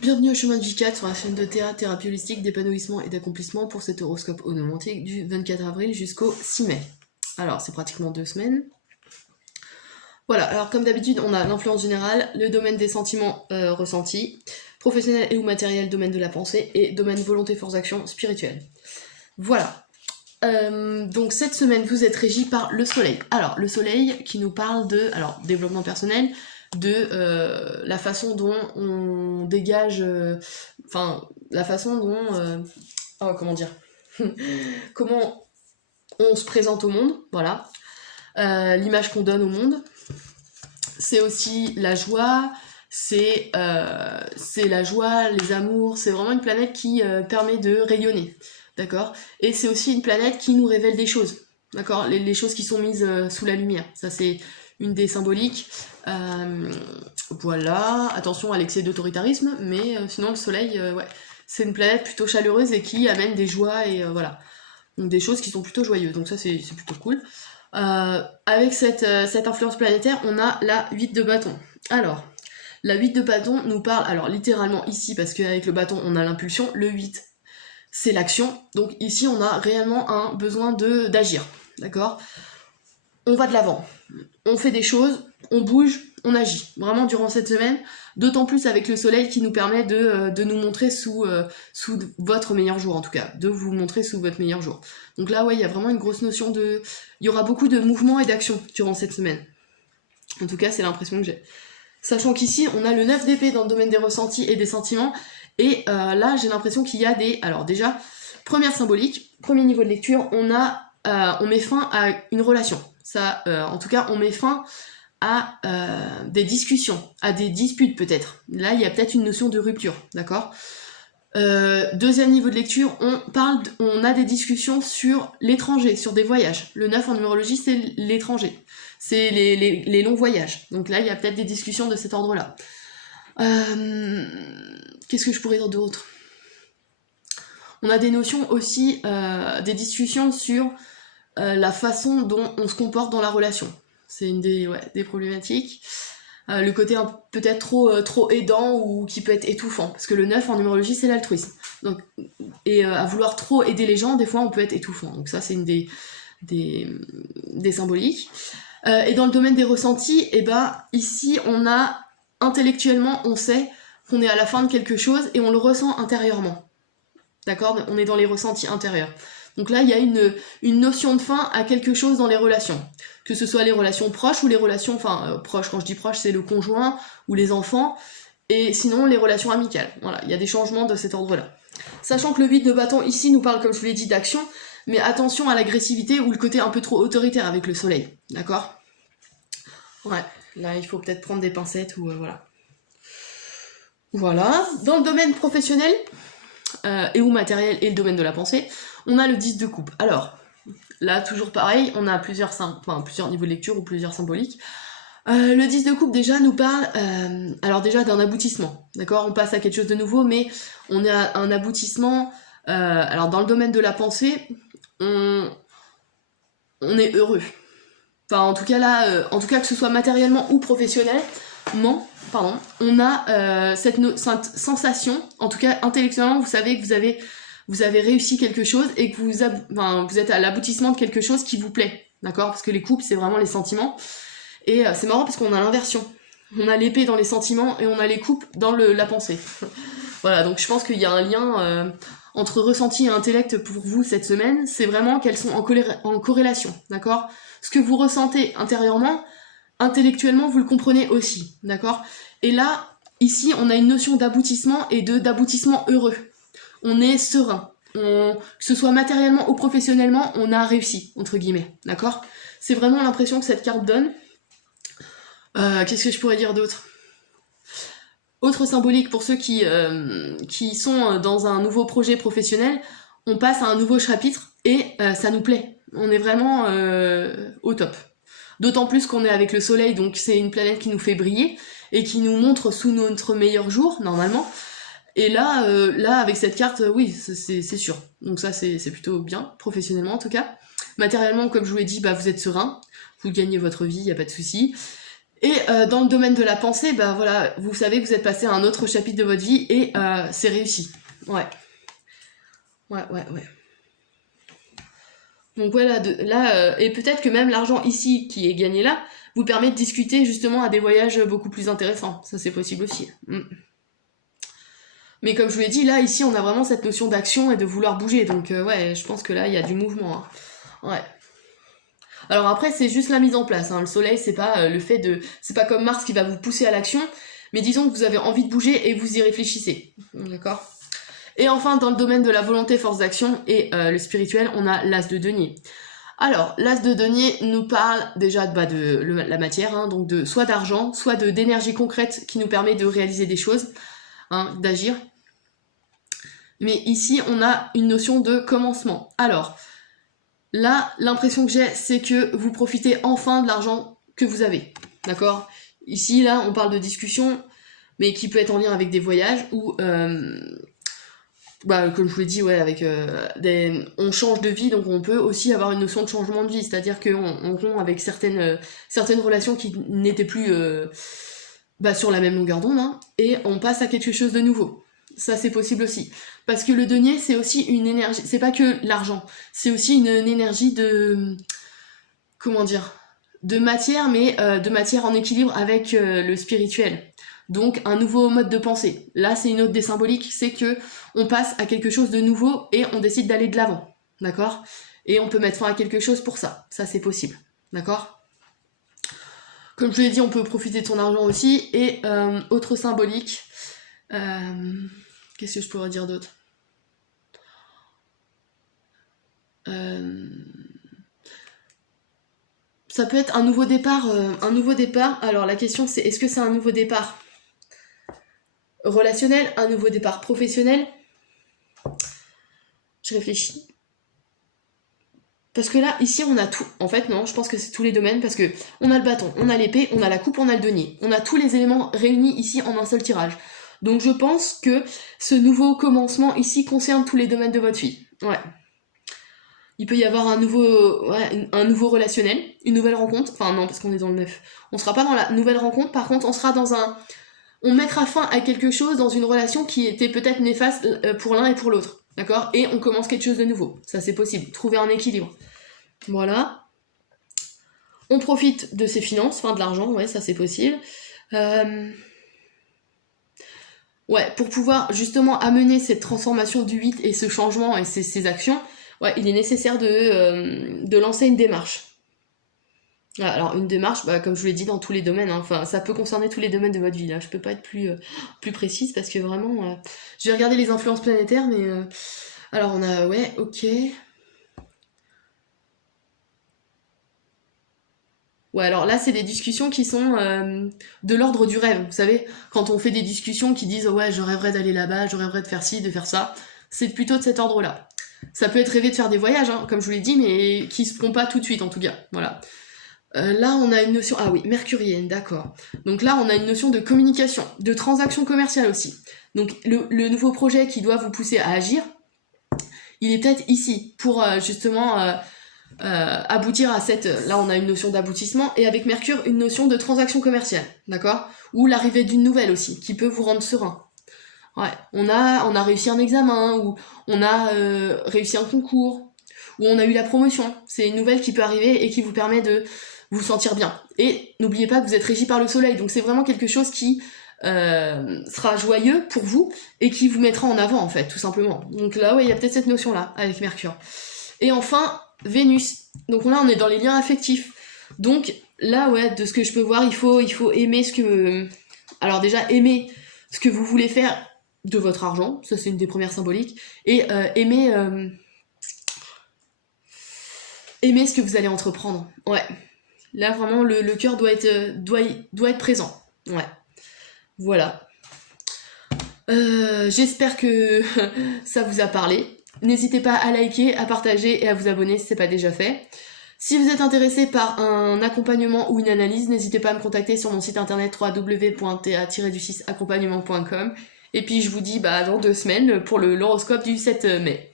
Bienvenue au chemin de J4 sur la chaîne de Théa, thérapie holistique, d'épanouissement et d'accomplissement pour cet horoscope onomantique du 24 avril jusqu'au 6 mai. Alors, c'est pratiquement 2 semaines. Voilà, alors comme d'habitude, on a l'influence générale, le domaine des sentiments ressentis, professionnel et ou matériel, domaine de la pensée, et domaine volonté, force d'action, spirituel. Voilà. Donc cette semaine, vous êtes régi par le soleil. Alors, le soleil qui nous parle de développement personnel, de la façon dont on dégage, la façon dont, comment dire, comment on se présente au monde, voilà, l'image qu'on donne au monde. C'est aussi la joie, c'est la joie, les amours, c'est vraiment une planète qui permet de rayonner, d'accord? Et c'est aussi une planète qui nous révèle des choses, d'accord? Les choses qui sont mises sous la lumière, ça c'est une des symboliques. Voilà, attention à l'excès d'autoritarisme, mais sinon le soleil, ouais, c'est une planète plutôt chaleureuse et qui amène des joies et voilà. Donc des choses qui sont plutôt joyeuses, donc ça c'est plutôt cool. Avec cette influence planétaire, on a la 8 de bâton. Alors, la 8 de bâton nous parle, alors littéralement ici, parce qu'avec le bâton on a l'impulsion, le 8 c'est l'action, donc ici on a réellement un besoin d'agir, d'accord? On va de l'avant, on fait des choses, on bouge, on agit, vraiment durant cette semaine, d'autant plus avec le soleil qui nous permet de nous montrer sous votre meilleur jour en tout cas, de vous montrer sous votre meilleur jour. Donc là ouais, il y a vraiment une grosse notion de... Il y aura beaucoup de mouvements et d'actions durant cette semaine. En tout cas, c'est l'impression que j'ai. Sachant qu'ici, on a le 9 d'épée dans le domaine des ressentis et des sentiments, et là j'ai l'impression qu'il y a des... Alors déjà, première symbolique, premier niveau de lecture, on met fin à une relation. Ça, en tout cas, on met fin à des discussions, à des disputes peut-être. Là, il y a peut-être une notion de rupture, d'accord? Deuxième niveau de lecture, on a des discussions sur l'étranger, sur des voyages. Le 9 en numérologie, c'est l'étranger. C'est les longs voyages. Donc là, il y a peut-être des discussions de cet ordre-là. Qu'est-ce que je pourrais dire d'autre? On a des notions aussi, des discussions sur la façon dont on se comporte dans la relation. C'est une des problématiques. Le côté peut-être trop aidant ou qui peut être étouffant. Parce que le 9 en numérologie, c'est l'altruisme. Donc, et à vouloir trop aider les gens, des fois, on peut être étouffant. Donc ça, c'est une des symboliques. Et dans le domaine des ressentis, ici, on a intellectuellement, on sait qu'on est à la fin de quelque chose et on le ressent intérieurement. D'accord? On est dans les ressentis intérieurs. Donc là, il y a une notion de fin à quelque chose dans les relations. Que ce soit les relations proches ou les relations... proches, quand je dis proches, c'est le conjoint ou les enfants. Et sinon, les relations amicales. Voilà, il y a des changements de cet ordre-là. Sachant que le 8 de bâton, ici, nous parle, comme je vous l'ai dit, d'action. Mais attention à l'agressivité ou le côté un peu trop autoritaire avec le soleil. D'accord? Ouais, là, il faut peut-être prendre des pincettes ou... voilà. Voilà. Dans le domaine professionnel... et ou matériel et le domaine de la pensée, on a le 10 de coupe. Alors, là, toujours pareil, on a plusieurs niveaux de lecture ou plusieurs symboliques. Le 10 de coupe, déjà, nous parle, alors déjà, d'un aboutissement, d'accord? On passe à quelque chose de nouveau, mais on a un aboutissement, alors dans le domaine de la pensée, on est heureux. Enfin, en tout cas, là, que ce soit matériellement ou professionnellement, on a cette sensation, en tout cas intellectuellement, vous savez que vous avez réussi quelque chose et que vous êtes à l'aboutissement de quelque chose qui vous plaît, d'accord? Parce que les couples, c'est vraiment les sentiments. Et c'est marrant parce qu'on a l'inversion. On a l'épée dans les sentiments et on a les coupes dans la pensée. Voilà, donc je pense qu'il y a un lien entre ressenti et intellect pour vous cette semaine. C'est vraiment qu'elles sont en corrélation, d'accord? Ce que vous ressentez intérieurement, intellectuellement, vous le comprenez aussi, d'accord? Et là, ici, on a une notion d'aboutissement et d'aboutissement heureux. On est serein. Que ce soit matériellement ou professionnellement, on a réussi, entre guillemets, d'accord? C'est vraiment l'impression que cette carte donne. Qu'est-ce que je pourrais dire d'autre? Autre symbolique pour ceux qui sont dans un nouveau projet professionnel, on passe à un nouveau chapitre et ça nous plaît. On est vraiment au top. D'autant plus qu'on est avec le soleil, donc c'est une planète qui nous fait briller et qui nous montre sous notre meilleur jour, normalement. Et là, avec cette carte, oui, c'est sûr. Donc ça, c'est plutôt bien, professionnellement en tout cas. Matériellement, comme je vous l'ai dit, vous êtes serein, vous gagnez votre vie, y a pas de souci. Et dans le domaine de la pensée, bah voilà, vous savez que vous êtes passé à un autre chapitre de votre vie et c'est réussi. Ouais. Ouais. Donc voilà, et peut-être que même l'argent ici qui est gagné là vous permet de discuter justement à des voyages beaucoup plus intéressants. Ça c'est possible aussi. Mais comme je vous l'ai dit, là ici on a vraiment cette notion d'action et de vouloir bouger. Donc ouais, je pense que là il y a du mouvement. Hein. Ouais. Alors après c'est juste la mise en place. Hein. Le soleil c'est pas le fait de... C'est pas comme Mars qui va vous pousser à l'action. Mais disons que vous avez envie de bouger et vous y réfléchissez. D'accord ? Et enfin, dans le domaine de la volonté, force d'action et le spirituel, on a l'as de denier. Alors, l'as de denier nous parle déjà de la matière, hein, donc soit d'argent, soit d'énergie concrète qui nous permet de réaliser des choses, hein, d'agir. Mais ici, on a une notion de commencement. Alors, là, l'impression que j'ai, c'est que vous profitez enfin de l'argent que vous avez. D'accord ? Ici, là, on parle de discussion, mais qui peut être en lien avec des voyages ou... comme je vous l'ai dit, ouais, avec on change de vie, donc on peut aussi avoir une notion de changement de vie, c'est-à-dire qu'on rompt avec certaines relations qui n'étaient plus sur la même longueur d'onde, hein, et on passe à quelque chose de nouveau. Ça c'est possible aussi. Parce que le denier, c'est aussi une énergie, c'est pas que l'argent, c'est aussi une énergie de... Comment dire ? De matière, mais de matière en équilibre avec le spirituel. Donc un nouveau mode de pensée. Là, c'est une autre des symboliques, c'est que on passe à quelque chose de nouveau et on décide d'aller de l'avant, d'accord ? Et on peut mettre fin à quelque chose pour ça. Ça, c'est possible, d'accord ? Comme je vous l'ai dit, on peut profiter de son argent aussi. Et autre symbolique, qu'est-ce que je pourrais dire d'autre ? Ça peut être un nouveau départ. Alors la question c'est, est-ce que c'est un nouveau départ relationnel, un nouveau départ professionnel ? Je réfléchis. Parce que là, ici, on a tout. En fait, non, je pense que c'est tous les domaines, parce que on a le bâton, on a l'épée, on a la coupe, on a le denier. On a tous les éléments réunis ici en un seul tirage. Donc je pense que ce nouveau commencement ici concerne tous les domaines de votre vie. Ouais. Il peut y avoir un nouveau relationnel, une nouvelle rencontre. Enfin non, parce qu'on est dans le 9. On sera pas dans la nouvelle rencontre, par contre, on sera dans un... On mettra fin à quelque chose dans une relation qui était peut-être néfaste pour l'un et pour l'autre. D'accord ? Et on commence quelque chose de nouveau. Ça, c'est possible. Trouver un équilibre. Voilà. On profite de ses finances, enfin de l'argent, ouais, ça c'est possible. Ouais, pour pouvoir justement amener cette transformation du 8 et ce changement et ces actions, ouais, il est nécessaire de lancer une démarche. Alors une démarche, comme je vous l'ai dit, dans tous les domaines, hein. Enfin ça peut concerner tous les domaines de votre vie, là. Je peux pas être plus précise parce que vraiment... Je vais regarder les influences planétaires, mais... Alors on a... Ouais, ok... Ouais, alors là, c'est des discussions qui sont de l'ordre du rêve, vous savez, quand on fait des discussions qui disent « Ouais, je rêverais d'aller là-bas, je rêverais de faire ci, de faire ça », c'est plutôt de cet ordre-là. Ça peut être rêver de faire des voyages, hein, comme je vous l'ai dit, mais qui se feront pas tout de suite, en tout cas, voilà. Là, on a une notion... Ah oui, mercurienne, d'accord. Donc là, on a une notion de communication, de transaction commerciale aussi. Donc le nouveau projet qui doit vous pousser à agir, il est peut-être ici, pour justement... aboutir à cette... Là, on a une notion d'aboutissement, et avec Mercure, une notion de transaction commerciale, d'accord ? Ou l'arrivée d'une nouvelle aussi, qui peut vous rendre serein. Ouais, on a réussi un examen, ou on a réussi un concours, ou on a eu la promotion. C'est une nouvelle qui peut arriver et qui vous permet de vous sentir bien. Et n'oubliez pas que vous êtes régi par le soleil, donc c'est vraiment quelque chose qui sera joyeux pour vous, et qui vous mettra en avant, en fait, tout simplement. Donc là, ouais, il y a peut-être cette notion-là, avec Mercure. Et enfin... Vénus. Donc là, on est dans les liens affectifs. Donc là, ouais, de ce que je peux voir, il faut aimer ce que... Alors déjà, aimer ce que vous voulez faire de votre argent. Ça, c'est une des premières symboliques. Et aimer ce que vous allez entreprendre. Ouais. Là, vraiment, le cœur doit être présent. Ouais. Voilà. J'espère que ça vous a parlé. N'hésitez pas à liker, à partager et à vous abonner si c'est pas déjà fait. Si vous êtes intéressé par un accompagnement ou une analyse, n'hésitez pas à me contacter sur mon site internet www.ta-accompagnement.com. Et puis je vous dis dans 2 semaines pour l'horoscope du 7 mai.